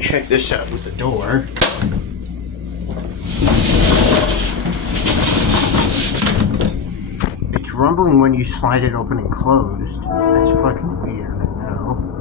check this out with the door. It's rumbling when you slide it open and closed. That's fucking weird, I know.